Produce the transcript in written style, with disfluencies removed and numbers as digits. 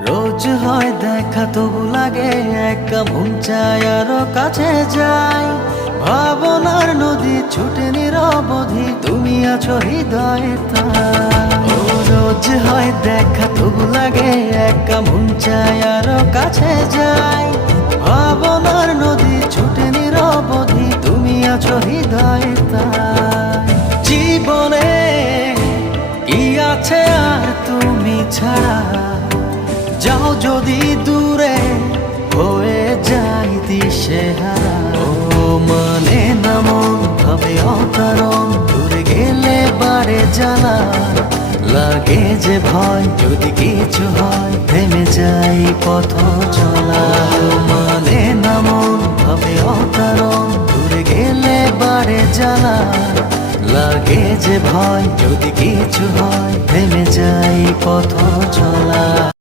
রোজ হয় দেখা তবু লাগে একা মন চায় আরো কাছে যাই। ভাবনার নদী ছুটে নিরবধি, তুমি আছো হৃদয়ে তাই। ও রোজ হয় দেখা তবু লাগে একা মন চায় আরো কাছে যাই। ভাবনার নদী ছুটে নিরবধি, তুমি আছো হৃদয়ে তাই। জীবনে কি আছে আর তুমি ছাড়া, যাও যদি দূরে হয়ে যাই দিশেহারা। ও মানে না মন ভাবে অকারণ, দূরে গেলে বাড়ে জ্বালা। লাগে যে ভয় যদি কিছু হয়, থেমে যাই পথ চলা। ও মানে না মন ভাবে অকারণ, দূরে গেলে বাড়ে জ্বালা। লাগে যে ভয় যদি কিছু হয়, থেমে যাই পথ চলা।